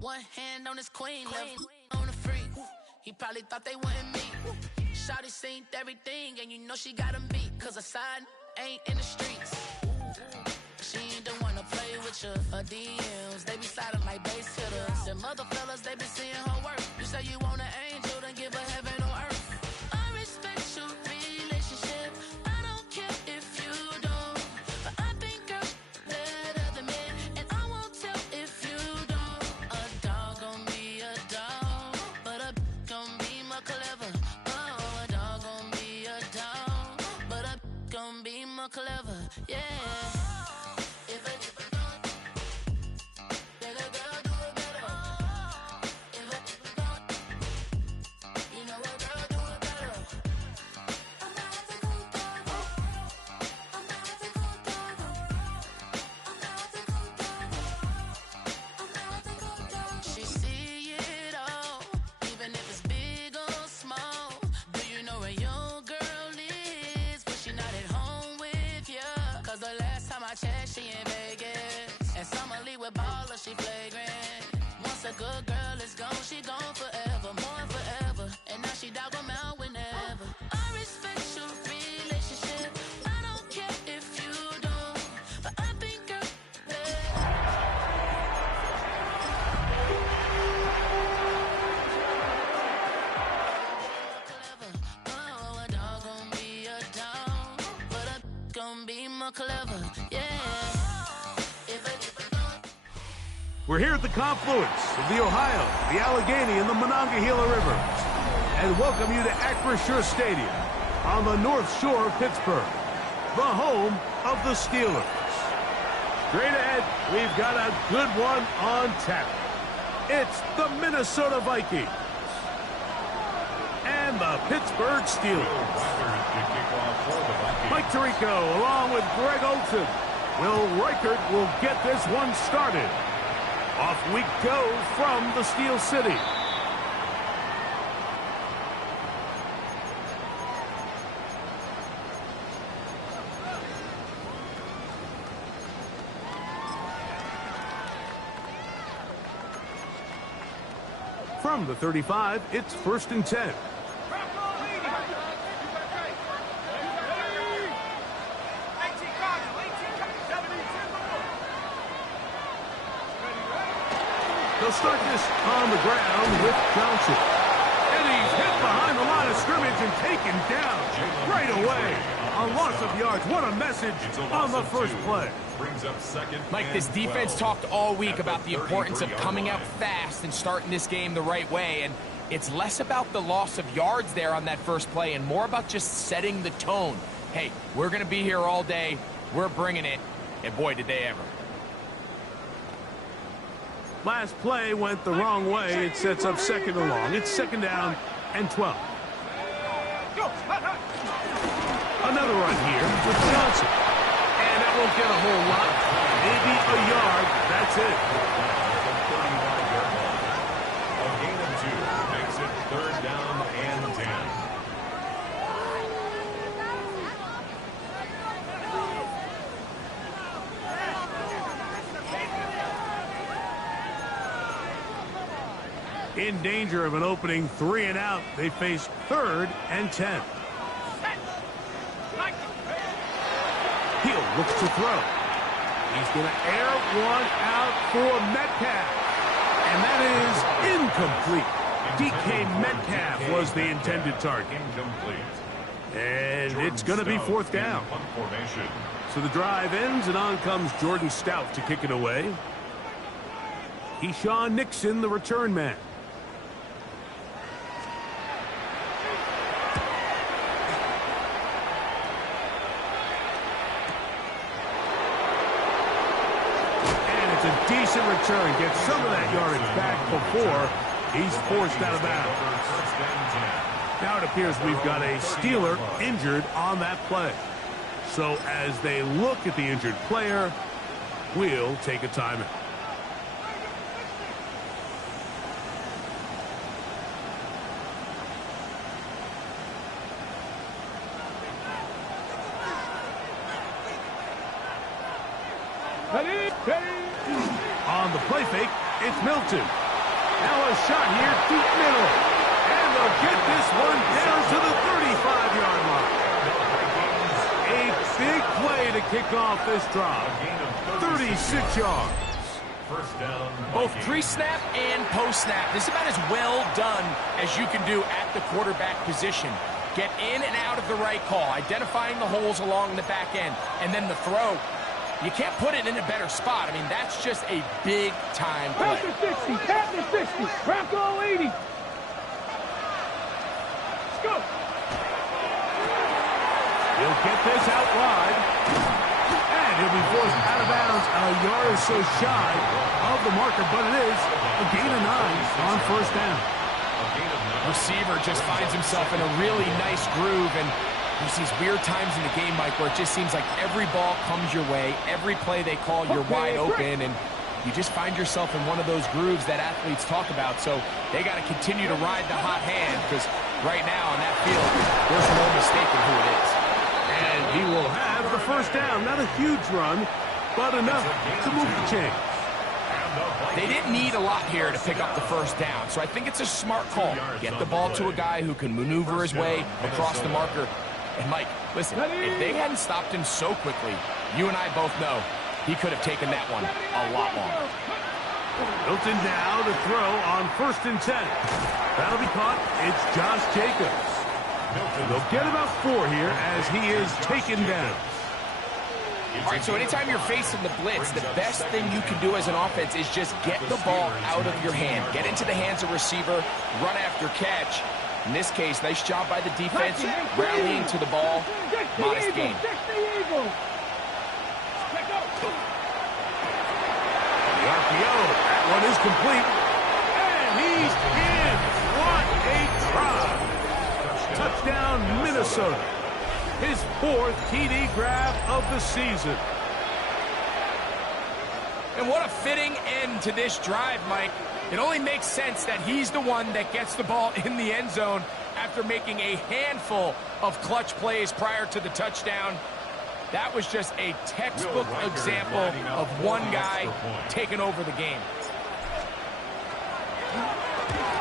One hand on his queen, left on the freak. He probably thought they wouldn't meet. Shawty seen everything, and you know she got him beat. Cause her side ain't in the streets. She ain't the one to play with you. Her DMs, they be sliding like base hitters. Them other fellas, they be seeing her work. You say you want an angel, then give her heaven on earth. I respect your relationship. I don't care if you don't. But I think girl better than men. And I won't tell if you don't. A dog gon' be a dog, but a gon' be more clever. Oh, a dog gon' be a dog, but a gon' be more clever. Yeah. She in Vegas, and summer leave with baller, she flagrant. Once a good girl is gone, she gone forever, more forever. And now she dog 'em out whenever. I respect your relationship. I don't care if you don't, but I think girl clever. Oh, a dog gon' be a dog, but a gon' be more clever. Yeah. We're here at the confluence of the Ohio, the Allegheny, and the Monongahela Rivers, and welcome you to Acrisure Stadium on the North Shore of Pittsburgh, the home of the Steelers. Straight ahead, we've got a good one on tap. It's the Minnesota Vikings and the Pittsburgh Steelers. Mike Tirico along with Greg Olson. Will Reichert will get this one started. Off we go from the Steel City. From the 35, it's 1st and 10. They'll start this on the ground with Johnson. And he's hit behind the line of scrimmage and taken down right away. A loss of yards. What a message on the first play. Brings up second. Mike, this defense talked all week about the importance of coming out fast and starting this game the right way. And it's less about the loss of yards there on that first play and more about just setting the tone. Hey, we're going to be here all day. We're bringing it. And boy, did they ever. Last play went the wrong way. It sets up second and long. It's 2nd down and 12. Another run here with Johnson. And that won't get a whole lot. Maybe a yard. That's it. A gain of 2 makes it 3rd down and 10. In danger of an opening 3 and out. They face 3rd and 10. Hill looks to throw. He's going to air one out for Metcalf. And that is incomplete. DK Metcalf was the intended target. Incomplete. And it's going to be 4th down. So the drive ends, and on comes Jordan Stout to kick it away. Keyshawn Nixon, the return man. A decent return, gets some of that yardage back before he's forced out of bounds. Now it appears we've got a Steeler injured on that play. So as they look at the injured player, will take a timeout. On the play fake, it's Milton. Now a shot here, deep middle. And they'll get this one down to the 35-yard line. A big play to kick off this drive. 36 yards. First down. Both pre-snap and post-snap. This is about as well done as you can do at the quarterback position. Get in and out of the right call, identifying the holes along the back end, and then the throw. You can't put it in a better spot. I mean, that's just a big-time play. Captain 60, Captain 60, Bronco 80. Let's go. He'll get this out wide. And he'll be forced out of bounds a yard or so shy of the marker, but it is a gain of 9 on first down. Receiver just finds himself in a really nice groove, and there's these weird times in the game, Mike, where it just seems like every ball comes your way, every play they call, you're wide open, and you just find yourself in one of those grooves that athletes talk about. So they got to continue to ride the hot hand, because right now on that field, there's no mistaking who it is. And he will have the first down. Not a huge run, but enough to move the chains. They didn't need a lot here to pick up the first down, so I think it's a smart call. Get the ball to a guy who can maneuver his way across the marker. And, Mike, listen, if they hadn't stopped him so quickly, you and I both know he could have taken that one a lot longer. Milton now to throw on 1st and 10. That'll be caught. It's Josh Jacobs. They'll get about 4 here as he is taken down. All right, so anytime you're facing the blitz, the best thing you can do as an offense is just get the ball out of your hand. Get into the hands of receiver, run after catch. In this case, nice job by the defense, rallying to the ball. Modest gain. The RPO, that one is complete. And he's in. What a try. Touchdown, Minnesota. His 4th TD grab of the season. And what a fitting end to this drive, Mike. It only makes sense that he's the one that gets the ball in the end zone after making a handful of clutch plays prior to the touchdown. That was just a textbook example of one guy taking over the game.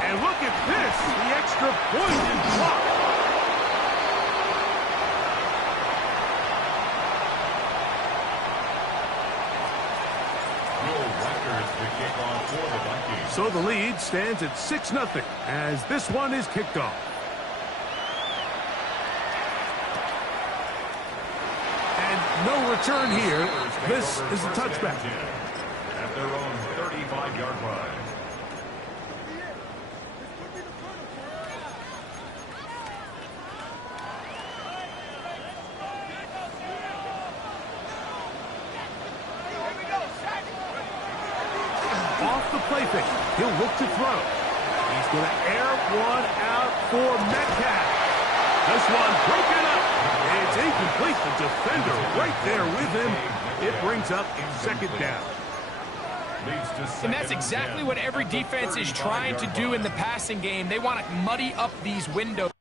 And look at this, the extra point and block. So the lead stands at 6-0 as this one is kicked off. And no return here. This is a touchback. At their own 35-yard line. Off the play fake. He'll look to throw. He's going to air one out for Metcalf. This one broken up. It's incomplete. The defender right there with him. It brings up 2nd down. And that's exactly what every defense is trying to do in the passing game. They want to muddy up these windows.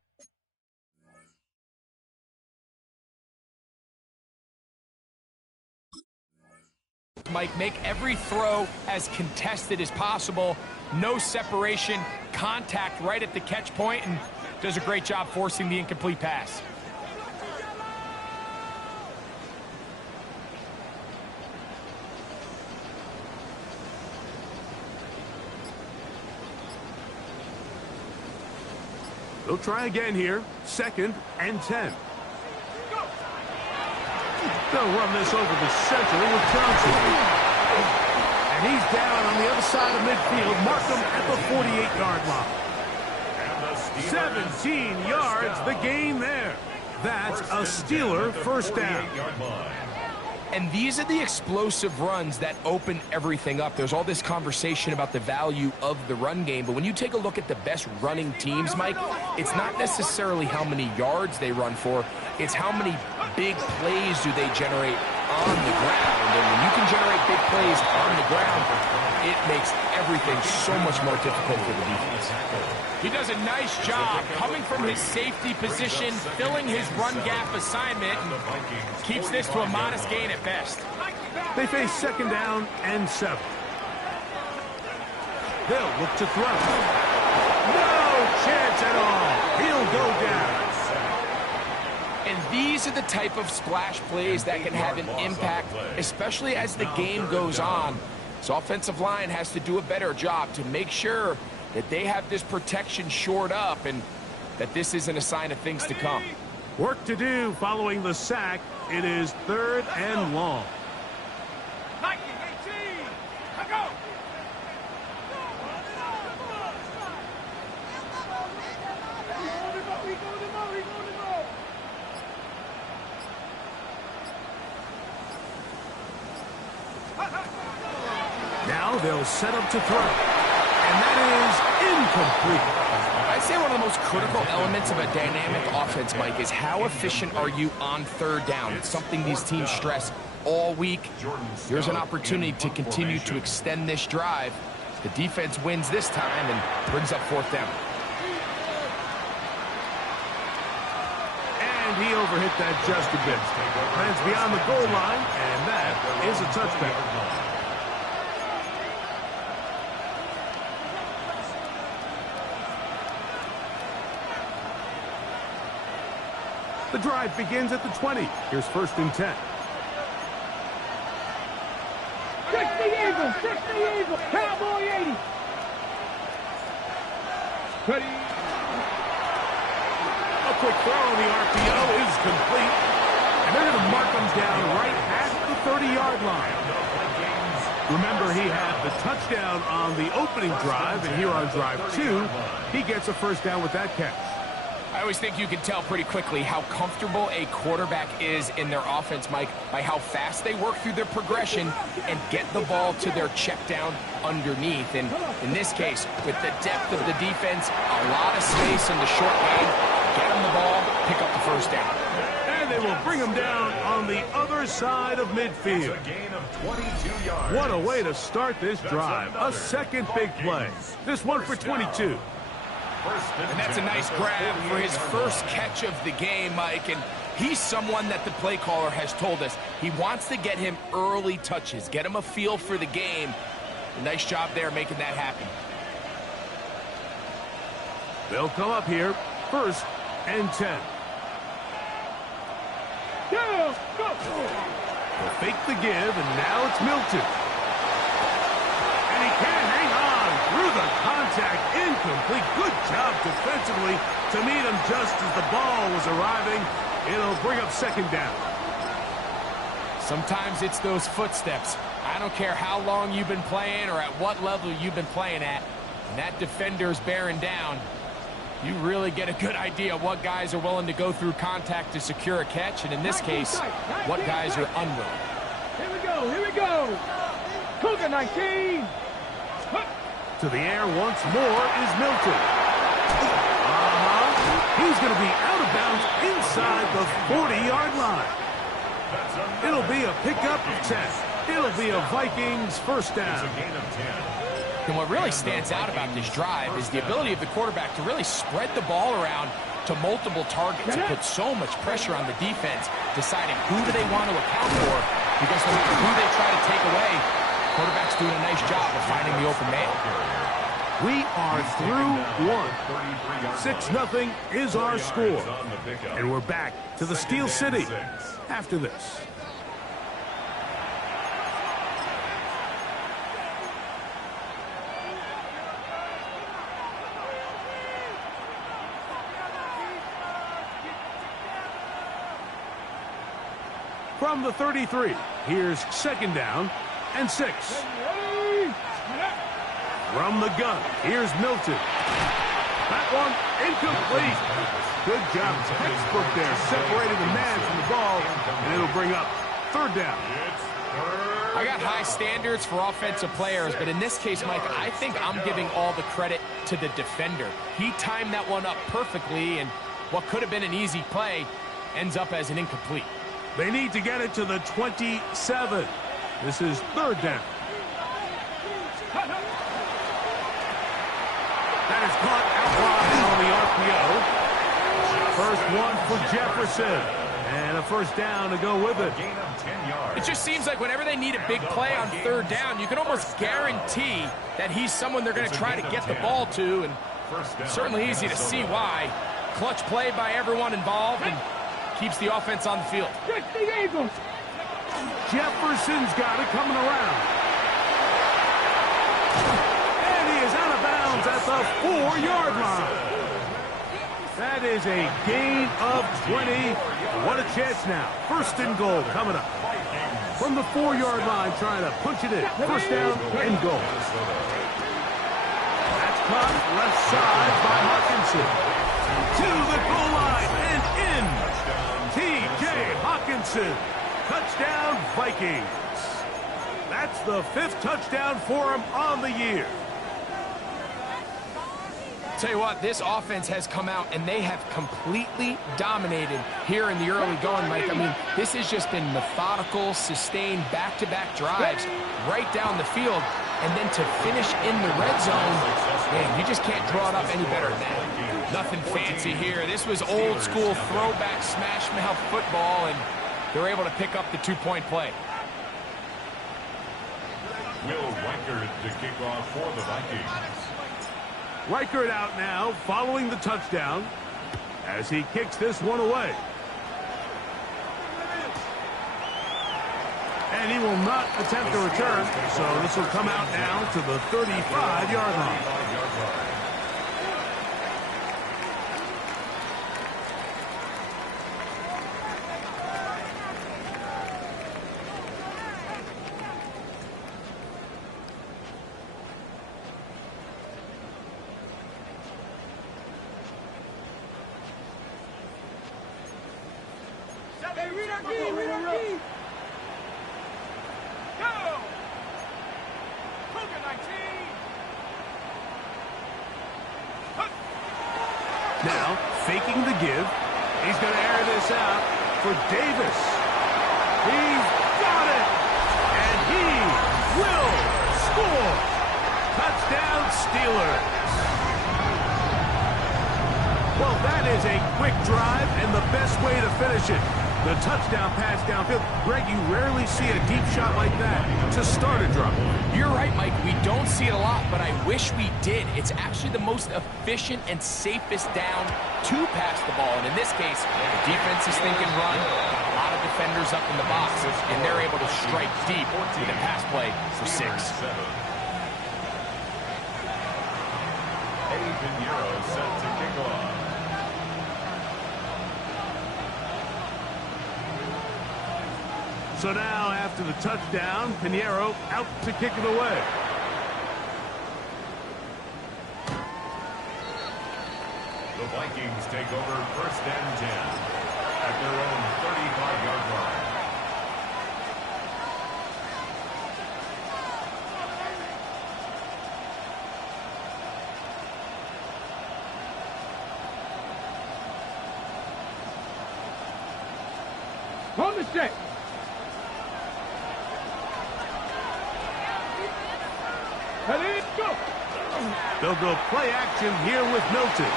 Mike, make every throw as contested as possible. No separation, contact right at the catch point, and does a great job forcing the incomplete pass. They'll try again here. 2nd and 10. They'll run this over the center with Johnson. And he's down on the other side of midfield. Mark him at the 48-yard line. 17 yards, the gain there. That's a Steeler first down. And these are the explosive runs that open everything up. There's all this conversation about the value of the run game, but when you take a look at the best running teams, Mike, it's not necessarily how many yards they run for, it's how many big plays do they generate on the ground. And when you can generate big plays on the ground, it makes everything so much more difficult for the defense. He does a nice job coming from his safety position, filling his run gap assignment, and keeps this to a modest gain at best. They face second down and 7. They'll look to throw. No chance at all. He'll go down. And these are the type of splash plays that can have an impact, especially as the game goes on. So offensive line has to do a better job to make sure that they have this protection shored up and that this isn't a sign of things to come. Work to do following the sack. It is 3rd and long. Now they'll set up to throw. And that is incomplete. I'd say one of the most critical elements of a dynamic offense, Mike, is how efficient are you on 3rd down. It's something these teams stress all week. Here's an opportunity to continue to extend this drive. The defense wins this time and brings up 4th down. And he overhit that just a bit. Lands beyond the goal line, and that is a touchback. The drive begins at the 20. Here's 1st and 10. 60 Eagles, 60 Eagles, Cowboy 80. Ready. A quick throw on the RPO is complete. And they're going to mark him down right at the 30-yard line. Remember, he had the touchdown on the opening drive, and here on drive 2, he gets a 1st down with that catch. I always think you can tell pretty quickly how comfortable a quarterback is in their offense, Mike, by how fast they work through their progression and get the ball to their check down underneath. And in this case, with the depth of the defense, a lot of space in the short game, get them the ball, pick up the 1st down. And they will bring him down on the other side of midfield. What a way to start this drive. A second big play. This one for 22. And that's a nice grab for his first catch of the game, Mike. And he's someone that the play caller has told us he wants to get him early touches, get him a feel for the game. A nice job there making that happen. They'll come up here, 1st and 10. Yeah, go. They'll fake the give, and now it's Milton. And he can hang on through the contact. Incomplete. Good job defensively to meet him just as the ball was arriving. It'll bring up 2nd down. Sometimes it's those footsteps. I don't care how long you've been playing or at what level you've been playing at. When that defender's bearing down, you really get a good idea of what guys are willing to go through contact to secure a catch, and in this case, what guys are unwilling. Here we go, here we go. Cougar 19. To the air once more is Milton. He's going to be out of bounds inside the 40-yard line. It'll be a pickup of 10. It'll be a Vikings 1st down. And what really stands out about this drive is the ability of the quarterback to really spread the ball around to multiple targets and put so much pressure on the defense, deciding who do they want to account for, because no matter who they try to take away, quarterback's doing a nice job of finding the open man. We are through 1. 6-0 is our score. And we're back to the Steel City after this. From the 33, here's 2nd down and 6. From the gun, here's Milton. That one incomplete. Good job, textbook there, separating the man from the ball, and it'll bring up 3rd down. I got high standards for offensive players, but in this case, Mike, I think I'm giving all the credit to the defender. He timed that one up perfectly, and what could have been an easy play ends up as an incomplete. They need to get it to the 27. This is third down. That is caught out wide on the RPO. First one for Jefferson. And a first down to go with it. It just seems like whenever they need a big play on third down, you can almost guarantee that he's someone they're going to try to get the ball to, and certainly easy to see why. Clutch play by everyone involved and keeps the offense on the field. Jefferson's got it coming around. And he is out of bounds at the 4-yard line. That is a gain of 20. What a chance now. First and goal coming up. From the 4-yard line, trying to punch it in. First down and goal. That's caught left side by Hawkinson. To the goal line and in. T.J. Hawkinson. Touchdown, Vikings. That's the 5th touchdown for him on the year. Tell you what, this offense has come out and they have completely dominated here in the early going, Mike. I mean, this has just been methodical, sustained, back-to-back drives right down the field. And then to finish in the red zone, man, you just can't draw it up any better than that. Nothing fancy here. This was old-school throwback smash-mouth football, and they're able to pick up the 2-point play. Will Reichert to kick off for the Vikings. Reichert out now, following the touchdown, as he kicks this one away. And he will not attempt to return, so this will come out now to the 35-yard line. Now, faking the give. He's going to air this out for Davis. He's got it. And he will score. Touchdown, Steelers. Well, that is a quick drive and the best way to finish it. The touchdown pass downfield. Greg, you rarely see a deep shot like that to start a drive. You're right, Mike. We don't see it a lot, but I wish we did. It's actually the most efficient and safest down to pass the ball. And in this case, the defense is thinking run. A lot of defenders up in the box, and they're able to strike deep with a pass play for 6. Eddie Pinheiro set to kick off. So now, after the touchdown, Pinheiro out to kick it away. The Vikings take over first and 10 at their own 35-yard line. On the set. They'll go play action here with Milton.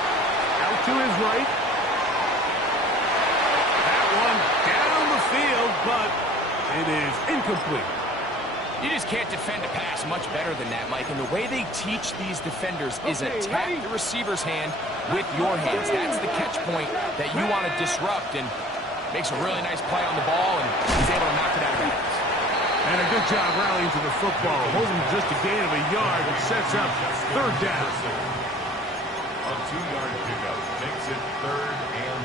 Out to his right. That one down the field, but it is incomplete. You just can't defend a pass much better than that, Mike. And the way they teach these defenders is attack the receiver's hand with your hands. That's the catch point that you want to disrupt, and makes a really nice play on the ball, and he's able to knock it out of bounds. And a good job rallying to the football. Holds him just a gain of a yard and sets up third down. A 2-yard pickup makes it 3rd and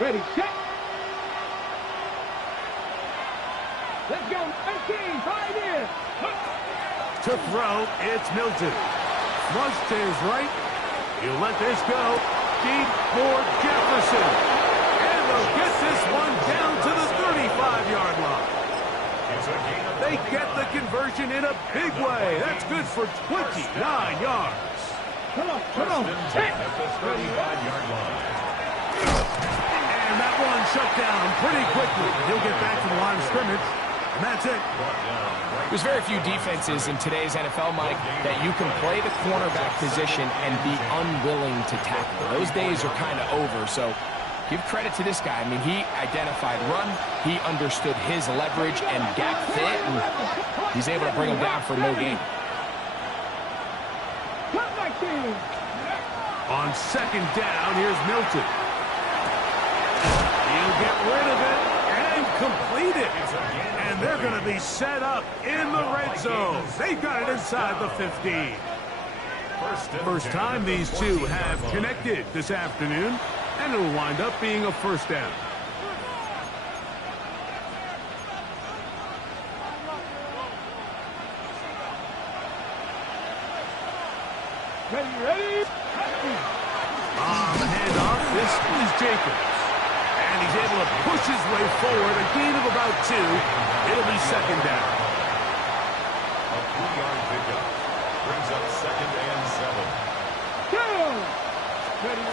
8. Ready, set. Let's go. 19, 5 in. To throw, it's Milton. Flush to his right. He'll let this go. Deep for Jefferson. And they'll get this one down to the 35-yard line. They get the conversion in a big way. That's good for 29 yards. Come on. First and 10 at the 35-yard line. And that one shut down pretty quickly. He'll get back to the line of scrimmage, and that's it. There's very few defenses in today's NFL, Mike, that you can play the cornerback position and be unwilling to tackle. Those days are kind of over, so give credit to this guy. I mean, he identified run, he understood his leverage and gap fit, and he's able to bring him down for no gain. On second down, here's Milton. He'll get rid of it and complete it. And they're going to be set up in the red zone. They've got it inside the 15. First time these two have connected this afternoon, and it'll wind up being a first down. Ready? On the handoff, this is Jacobs. And he's able to push his way forward, a gain of about 2. It'll be second down. A 3-yard pickup brings up second and 7. Go! Ready?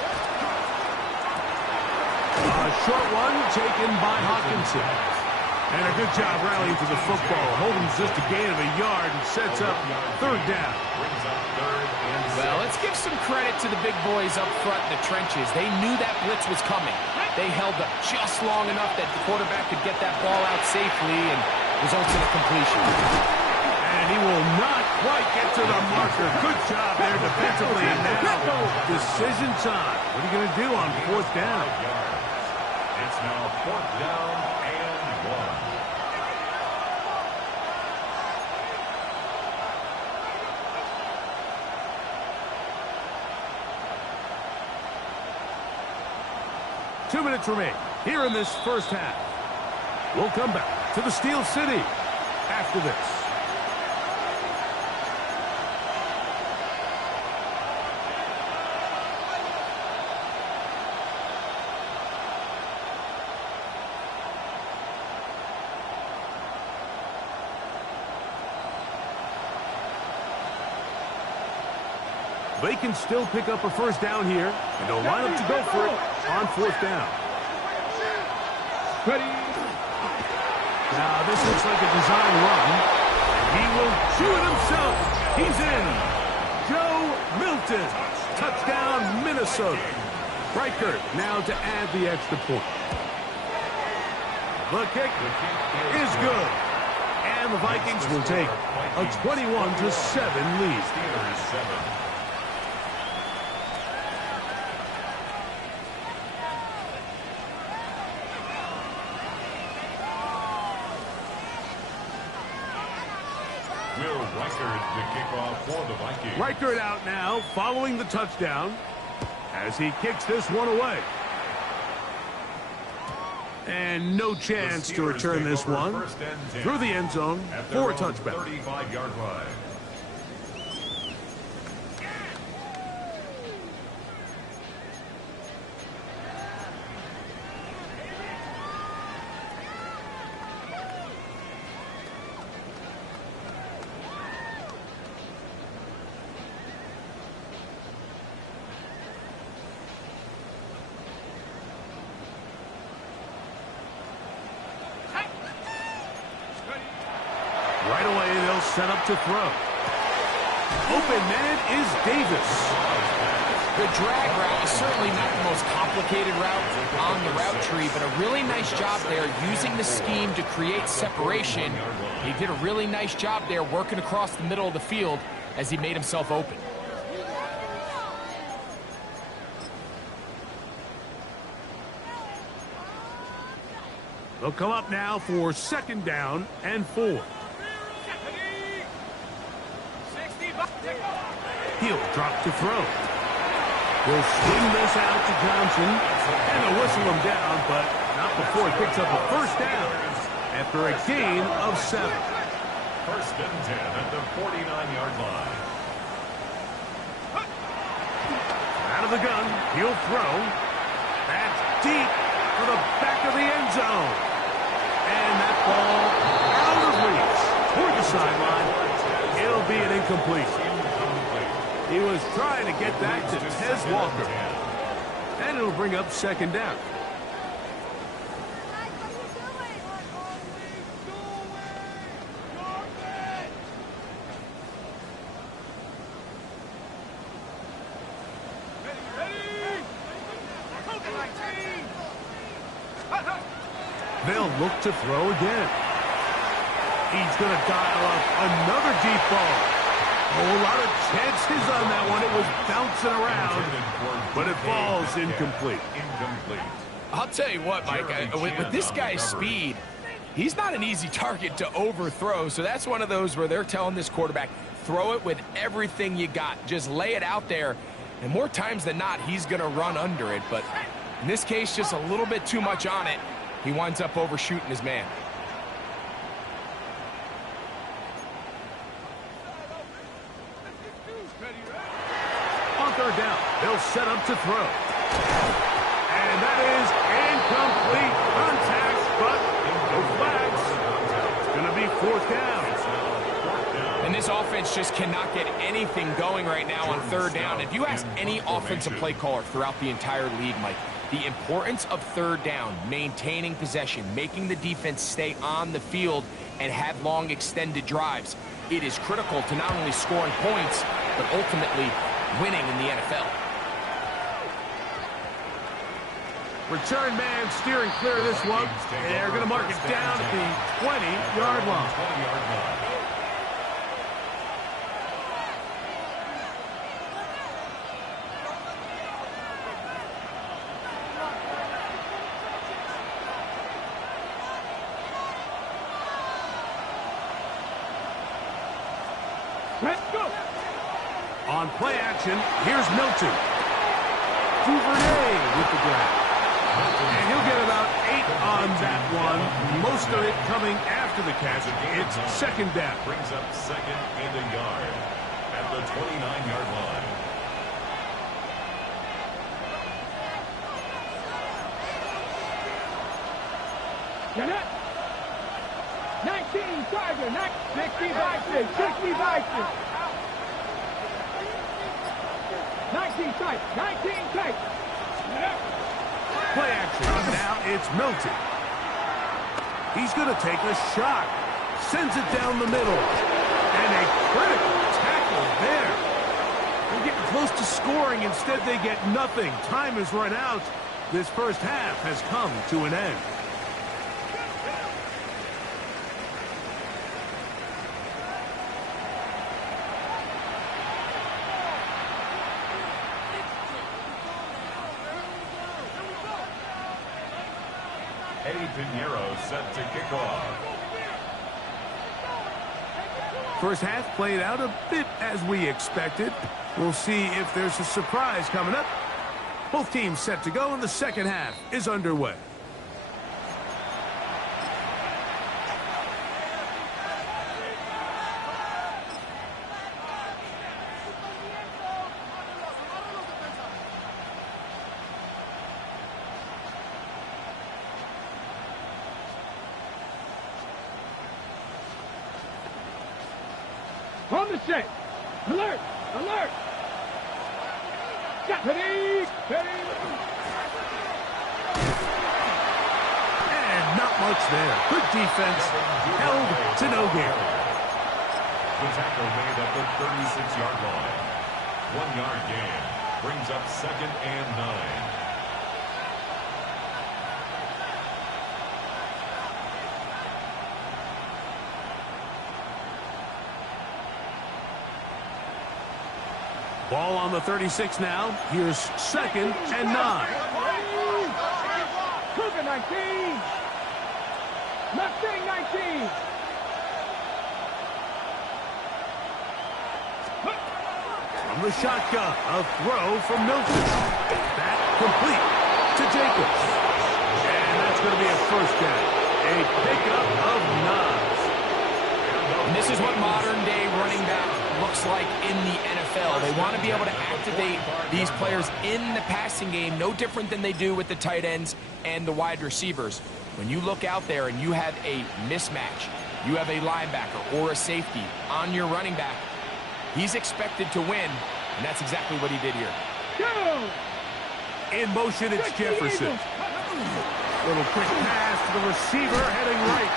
A short one taken by Hawkinson. And a good job rallying to the football. Holding just a gain of a yard and sets up third down. Brings up third and 6. Well, let's give some credit to the big boys up front in the trenches. They knew that blitz was coming. They held up just long enough that the quarterback could get that ball out safely and results in a completion. And he will not quite get to the marker. Good job there defensively. And now decision time. What are you going to do on fourth down? It's now fourth down and 1. Two minutes remain here in this first half. We'll come back to the Steel City after this. They can still pick up a first down here, and they'll line up to go for it on fourth down. Ready? Now, this looks like a design run. He will do it himself. He's in. Joe Milton. Touchdown, Minnesota. Reichert now to add the extra point. The kick is good. And the Vikings will take a 21-7 lead. Steelers 7. For the Vikings. Reichert out now, following the touchdown, as he kicks this one away. And no chance to return this one through the end zone for a touchback. 35-yard line. Right away, they'll set up to throw. Open man is Davis. The drag route is certainly not the most complicated route on the route tree, but a really nice job there using the scheme to create separation. He did a really nice job there working across the middle of the field as he made himself open. They'll come up now for second down and 4. He'll drop to throw. He'll swing this out to Johnson, and they'll whistle him down, but not before he picks up a first down after a gain of 7. First and 10 at the 49-yard line. Out of the gun, he'll throw. That's deep for the back of the end zone. And that ball out of reach toward the sideline. It'll be an incomplete. He was trying to get that to Tez Walker. And it'll bring up second down. They'll look to throw again. He's going to dial up another deep ball. A whole lot of chances on that one. It was bouncing around, but it falls incomplete. I'll tell you what, Mike, with this guy's speed, he's not an easy target to overthrow. So that's one of those where they're telling this quarterback, throw it with everything you got. Just lay it out there. And more times than not, he's going to run under it. But in this case, just a little bit too much on it. He winds up overshooting his man. On third down, they'll set up to throw. And that is incomplete contact, but no flags. It's going to be fourth down. And this offense just cannot get anything going right now on third down. If you ask any offensive play caller throughout the entire league, Mike, the importance of third down, maintaining possession, making the defense stay on the field and have long extended drives, it is critical to not only scoring points, but ultimately winning in the NFL. Return man steering clear of this one. They're going to mark it down at the 20-yard line. Let's go. On play action, here's Milton. Duvernay with the grab. And he'll get about 8 on that one. Most of it coming after the catch. It's second down. Brings up second and a yard at the 29-yard line. Get it. 19, Tiger, 60 Vikings, 60 Vikings. 19 tight, 19 tight. Play action. Now it's Milton. He's going to take a shot. Sends it down the middle. And a critical tackle there. They're getting close to scoring. Instead, they get nothing. Time has run out. This first half has come to an end. Eddie Pinheiro set to kick off. First half played out a bit as we expected. We'll see if there's a surprise coming up. Both teams set to go, and the second half is underway. On the set. Alert! Alert! Got ready! Ready! And not much there. Good defense. Held to no gain. The tackle made at the 36-yard line. 1-yard gain. Brings up second and 9. Ball on the 36 now. Here's second and 9. Cougar 19! Mustang 19! From the shotgun, a throw from Milton. That complete to Jacobs. And that's going to be a first down. A pickup of 9. And this is what modern-day running back looks like in the NFL. They want to be able to activate these players in the passing game, no different than they do with the tight ends and the wide receivers. When you look out there and you have a mismatch, you have a linebacker or a safety on your running back, he's expected to win And that's exactly what he did here. Go! In motion, it's Jefferson. Little quick pass to the receiver, heading right.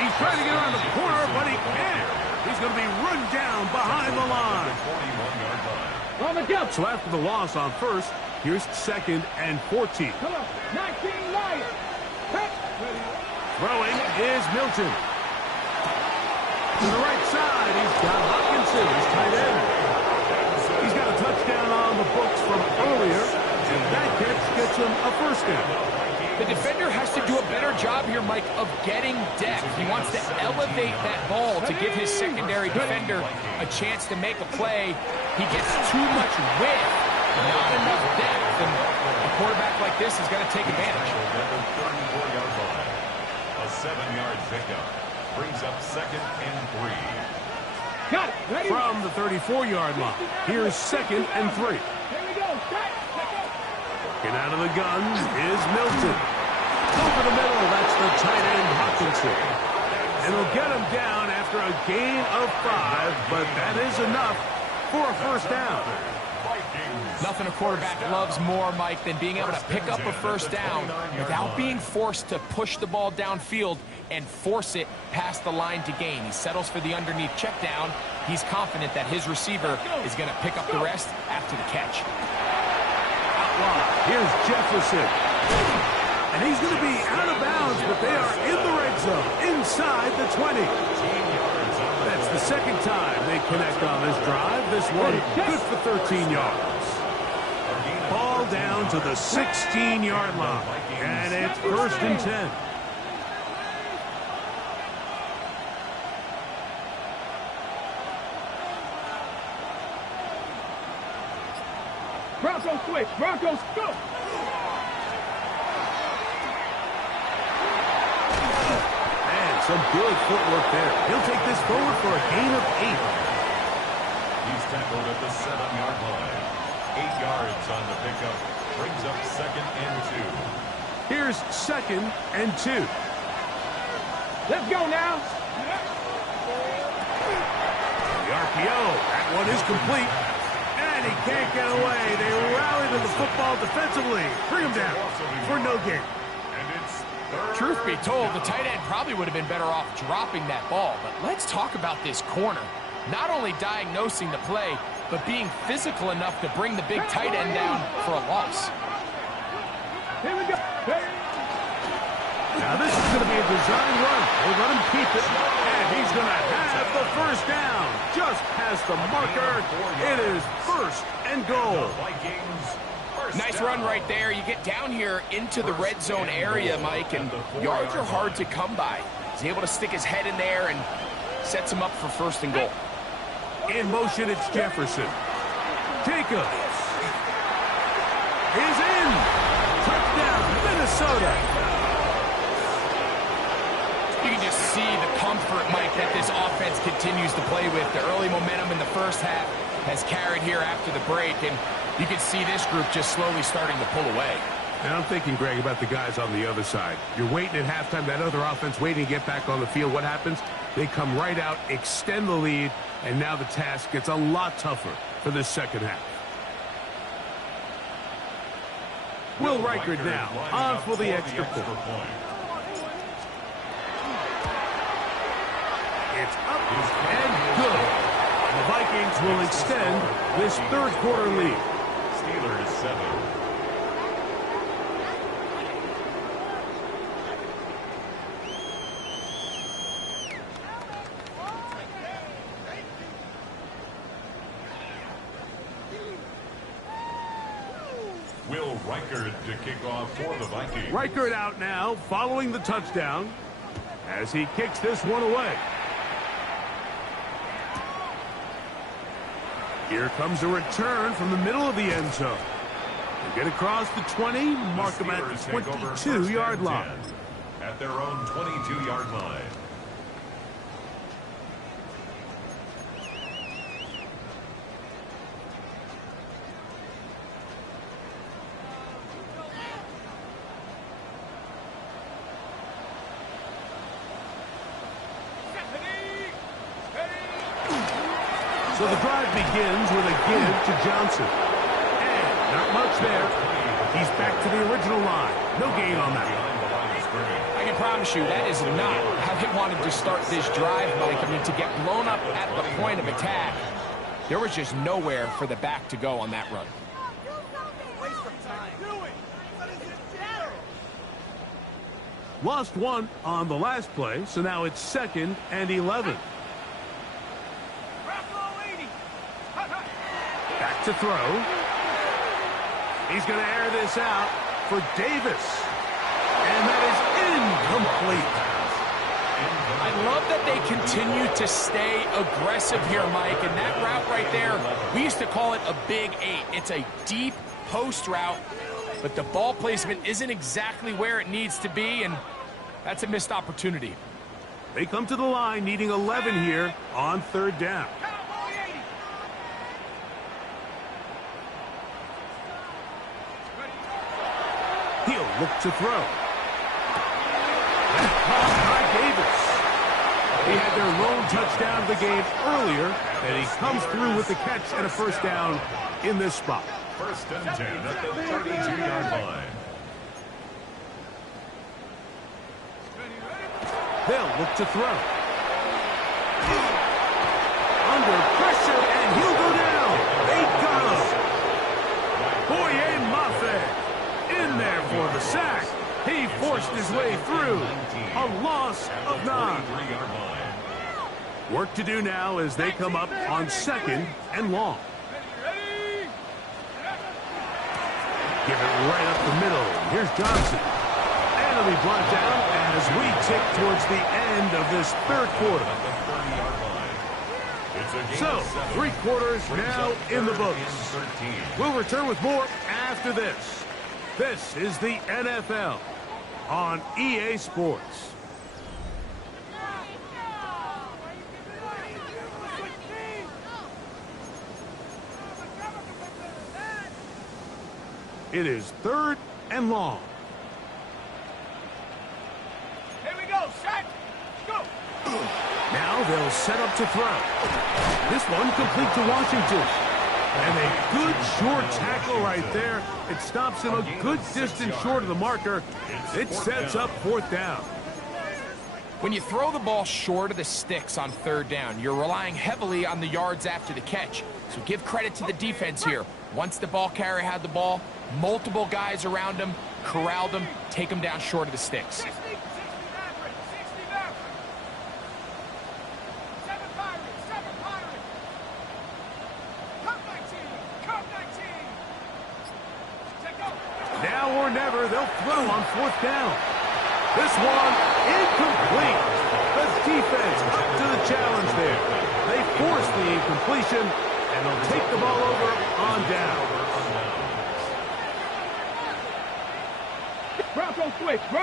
He's trying to get around the corner, but he can't. He's going to be run down behind the line. On the jump. So after the loss on first, here's 2nd and 14. Come on. 19 Lions. Throwing is Milton. To the right side, he's got Hopkinson, his tight end. He's got a touchdown on the books from earlier, and that catch gets him a first down. The defender has to do a better job here, Mike, of getting depth. He wants to elevate that ball to give his secondary defender a chance to make a play. He gets too much width, not enough depth, and a quarterback like this is going to take advantage. A 7-yard pickup brings up 2nd and 3. Got it. Ready? From the 34-yard line, here's 2nd and 3. Here we go. Set. Working out of the gun is Milton. Over the middle, that's the tight end Hopkinson. And he'll get him down after a gain of 5, but that is enough for a first down. Nothing a quarterback loves more, Mike, than being able to pick up a first down without being forced to push the ball downfield and force it past the line to gain. He settles for the underneath check down. He's confident that his receiver is going to pick up the rest after the catch. Here's Jefferson. And he's going to be out of bounds, but they are in the red zone, inside the 20. That's the 2nd time they connect on this drive. This one good for 13 yards. Ball down to the 16-yard line, and it's 1st and 10. Broncos switch. Broncos go. And some good footwork there. He'll take this forward for a gain of 8. He's tackled at the 7-yard line. 8 yards on the pickup. Brings up 2nd and 2. Here's 2nd and 2. Let's go now. The RPO. That one is complete. And he can't get away. They rally to the football defensively. Bring him down for no gain. Truth be told, the tight end probably would have been better off dropping that ball. But let's talk about this corner. Not only diagnosing the play, but being physical enough to bring the big tight end down for a loss. Here we go. Now this is going to be a design run. They let him keep it. And he's going to have the first down. Just past the marker. It is 1st and goal. Nice run right there. You get down here into the red zone area, Mike, and yards are hard to come by. He's able to stick his head in there and sets him up for 1st and goal. In motion, it's Jefferson. Jacobs is in. Touchdown, Minnesota. You can just see the comfort, Mike, that this offense continues to play with. The early momentum in the first half has carried here after the break, and you can see this group just slowly starting to pull away. And I'm thinking, Greg, about the guys on the other side. You're waiting at halftime, that other offense waiting to get back on the field. What happens? They come right out, extend the lead, and now the task gets a lot tougher for this second half. Will Reichard now on for the extra point. It's up and good. The Vikings will extend this 3rd quarter lead. Steelers 7. Will Reichard to kick off for the Vikings. Reichard out now following the touchdown as he kicks this one away. Here comes a return from the middle of the end zone. They get across the 20, mark them at the 22-yard line. At their own 22-yard line. So the drive begins with a give to Johnson. And not much there. He's back to the original line. No gain on that. I can promise you that is not how they wanted to start this drive, Mike. I mean, to get blown up at the point of attack, there was just nowhere for the back to go on that run. Lost one on the last play, so now it's 2nd and 11. Back to throw. He's going to air this out for Davis. And that is incomplete. I love that they continue to stay aggressive here, Mike. And that route right there, we used to call it a big 8. It's a deep post route, but the ball placement isn't exactly where it needs to be, and that's a missed opportunity. They come to the line needing 11 here on 3rd down. He'll look to throw. That's caught by Davis. He had their lone touchdown of the game earlier, and he comes through with the catch and a 1st down in this spot. 1st and 10 at the 32-yard line. They'll look to throw. Under pressure, and he'll go down. They got him. Boye Mafe in there for the sack. He forced his way through. A loss of 9. Work to do now as they come up on 2nd and long. Give it right up the middle. Here's Johnson. And it'll be brought down as we tick towards the end of this 3rd quarter. So, 3 quarters now in the books. We'll return with more after this. This is the NFL on EA Sports. It is 3rd and long. Here we go, set, go. Now they'll set up to throw. This one complete to Washington. And a good short tackle right there. It stops him a good distance short of the marker. It sets up 4th down. When you throw the ball short of the sticks on 3rd down, you're relying heavily on the yards after the catch. So give credit to the defense here. Once the ball carrier had the ball, multiple guys around him, corralled him, take him down short of the sticks. Now or never, they'll throw on 4th down. This one, incomplete. The defense up to the challenge there. They force the incompletion, and they'll take the ball over on down. Bronco switch, bro.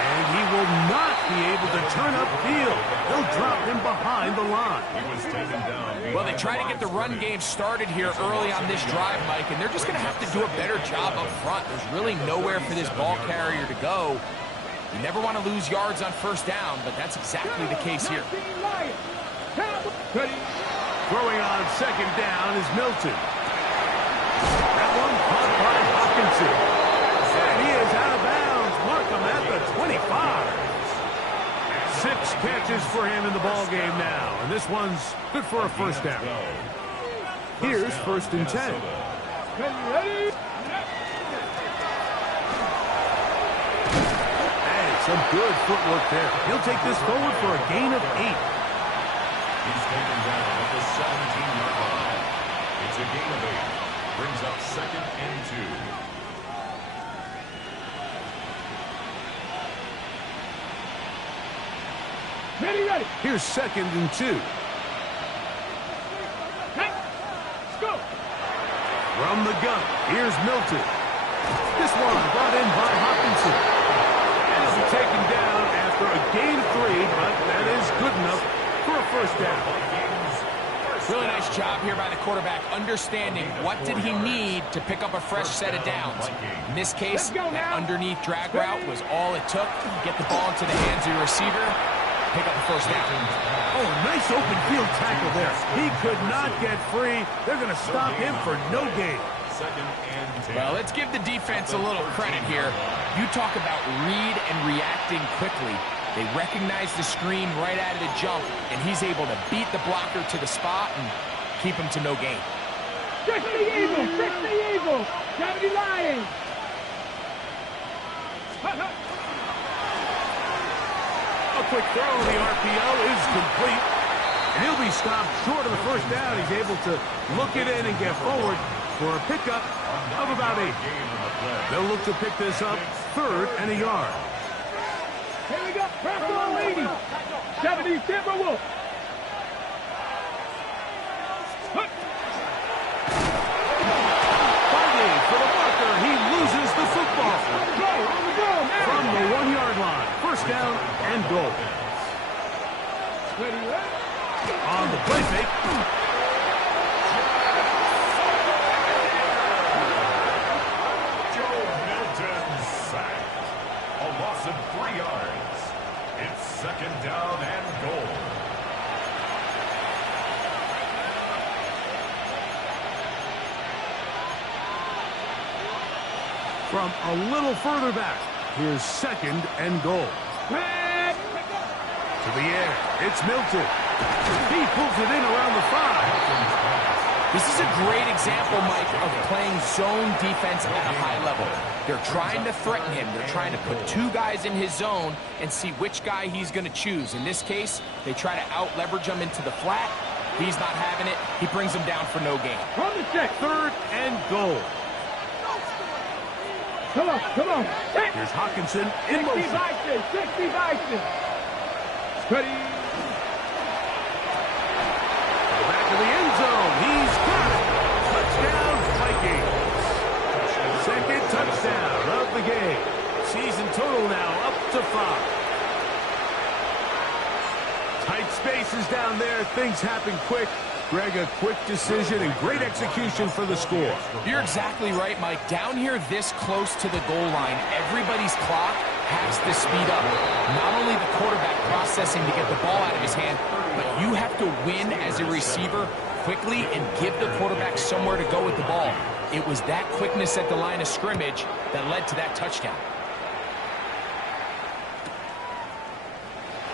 And he will not be able to turn upfield. They'll drop him behind the line. He was taken down. Well, they try to get the run game started here early on this drive, Mike, and they're just going to have to do a better job up front. There's really nowhere for this ball carrier to go. You never want to lose yards on 1st down, but that's exactly the case here. Throwing on 2nd down is Milton. That one caught by Hawkinson. And he is out of bounds. Mark him at the 25. 6 catches for him in the ball game now. And this one's good for a 1st down. Here's 1st and 10. And some good footwork there. He'll take this forward for a gain of 8. He's taken down at the 17-yard line. It's a gain of 8. Brings up 2nd and 2. Ready. Here's 2nd and 2. Hey, let's go. From the gun, here's Milton. This one brought in by Hawkinson. And it'll be taken down after a gain of 3, but that is good enough for a 1st down. Really nice job here by the quarterback, understanding what did he need to pick up a fresh set of downs. In this case, that underneath drag route was all it took to get the ball into the hands of your receiver. pick up the first down. Oh, nice open field tackle there. He could not get free. They're going to stop him for no gain. Second and 10. Well, let's give the defense a little credit here. You talk about read and reacting quickly. They recognize the screen right out of the jump, and he's able to beat the blocker to the spot and keep him to no gain. 60 Eagles, 60 Eagles, 70 Lions. A quick throw, the RPO is complete. And he'll be stopped short of the first down. He's able to look it in and get forward for a pickup of about 8. They'll look to pick this up 3rd and a yard. Here we go, press on, lady. 70 Timberwolves. Fighting for the marker, he loses the football. From the 1-yard line, first down and goal. On the play fake. Joe Milton sacked. A loss of 3 yards. It's second down and goal. From a little further back, here's second and goal. To the air, it's Milton. He pulls it in around the 5. This is a great example, Mike, of playing zone defense at a high level. They're trying to threaten him. They're trying to put 2 guys in his zone and see which guy he's going to choose. In this case, they try to out-leverage him into the flat. He's not having it. He brings him down for no gain. From the check. 3rd and goal. Come on, come on. Here's Hawkinson in 60 motion. Vikings, 60 Vikings. Ready. Back to the end zone. He's got it. Touchdown, Vikings. Second touchdown of the game. Season total now up to 5. Tight spaces down there. Things happen quick. Greg, a quick decision and great execution for the score. You're exactly right, Mike. Down here this close to the goal line, everybody's clock has to speed up. Not only the quarterback processing to get the ball out of his hand, but you have to win as a receiver quickly and give the quarterback somewhere to go with the ball. It was that quickness at the line of scrimmage that led to that touchdown.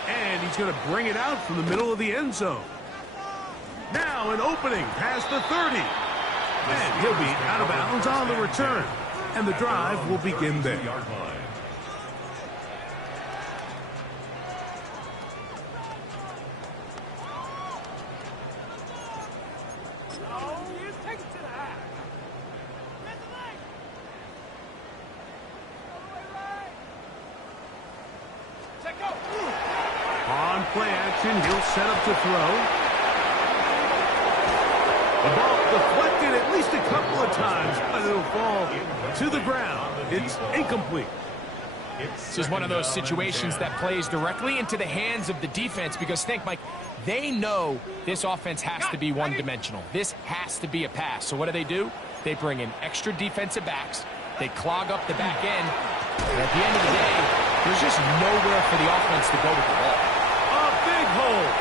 And he's going to bring it out from the middle of the end zone. Now an opening past the 30. And he'll be out of bounds on the return. And the drive will begin there. On play action, he'll set up to throw. The ball deflected at least a couple of times, but it'll fall to the ground. It's incomplete. This is one of those situations that plays directly into the hands of the defense because, think, Mike, they know this offense has to be one-dimensional. This has to be a pass. So what do? They bring in extra defensive backs. They clog up the back end. And at the end of the day, there's just nowhere for the offense to go with the ball. A big hole.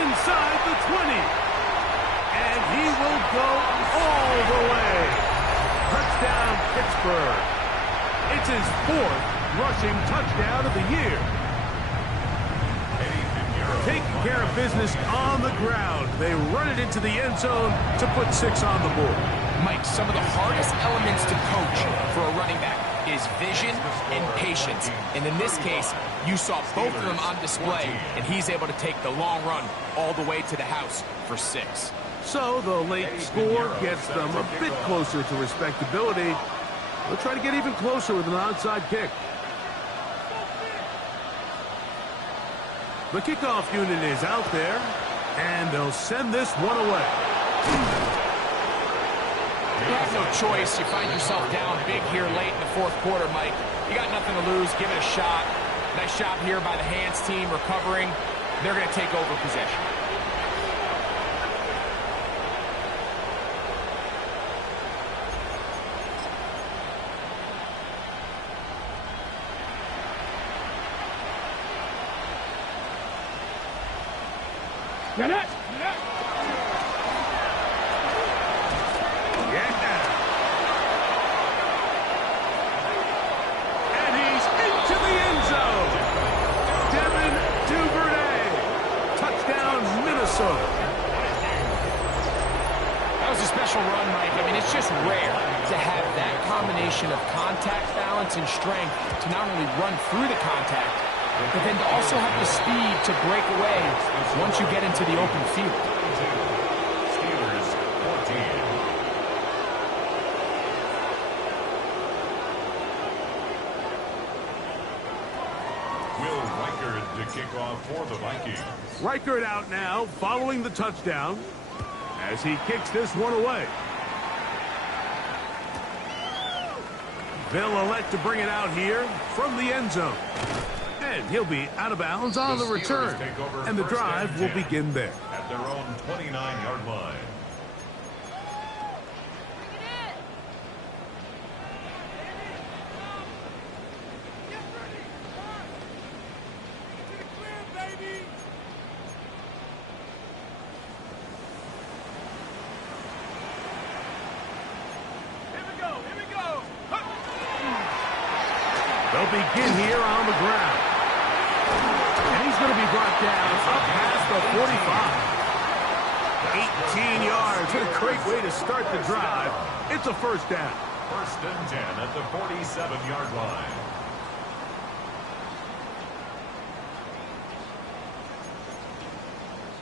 Inside the 20. And he will go all the way. Touchdown, Pittsburgh. It's his 4th rushing touchdown of the year. Taking care of business on the ground. They run it into the end zone to put 6 on the board. Mike, some of the hardest elements to coach for a running back is vision and patience. And in this case, you saw both of them on display, and he's able to take the long run all the way to the house for 6. So the late score gets them a bit closer to respectability. They'll try to get even closer with an onside kick. The kickoff unit is out there, and they'll send this one away. You have no choice. You find yourself down big here late in the 4th quarter, Mike. You got nothing to lose. Give it a shot. Nice job here by the hands team recovering. They're going to take over possession. Get it. And he's into the end zone. Devin Duvernay. Touchdown, Minnesota. That was a special run, Mike. I mean, it's just rare to have that combination of contact balance and strength to not only run through the contact, but then to also have the speed to break away once you get into the open field. Steelers 14. Will Reichard to kick off for the Vikings. Reichard out now, following the touchdown, as he kicks this one away. They'll elect to bring it out here from the end zone. And he'll be out of bounds on the return. And the drive will begin there. At their own 29-yard line. They'll begin here on the ground. And he's going to be brought down up past the 45. 18 yards. What a great way to start the drive. It's a first down. First and 10 at the 47-yard line.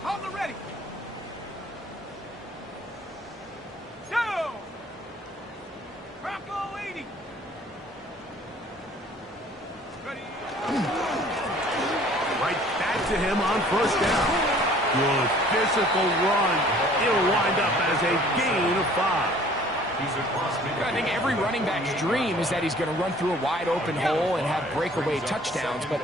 On the ready. Go. Bronco 80. Ready. Right back to him on first down. Good physical run. It'll wind up as a gain of 5. I think every running back's dream is that he's going to run through a wide open hole and have breakaway touchdowns, but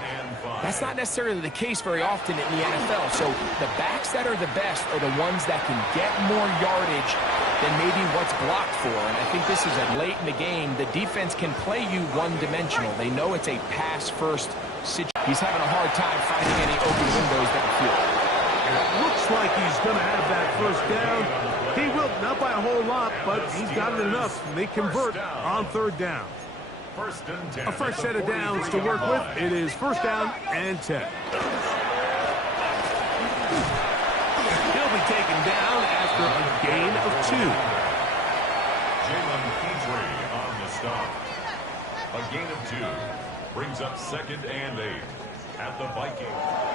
that's not necessarily the case very often in the NFL. So the backs that are the best are the ones that can get more yardage than maybe what's blocked for. And I think this is a late in the game. The defense can play you one-dimensional. They know it's a pass-first situation. He's having a hard time finding any open windows downfield. It looks like he's going to have that first down. He will, not by a whole lot, but he's got it enough. They convert on third down. First and 10. A fresh set of downs to work with. It is first down and 10. He'll be taken down after a gain of 2. Jalen Petrie on the stop. A gain of 2 brings up second and 8 at the Vikings.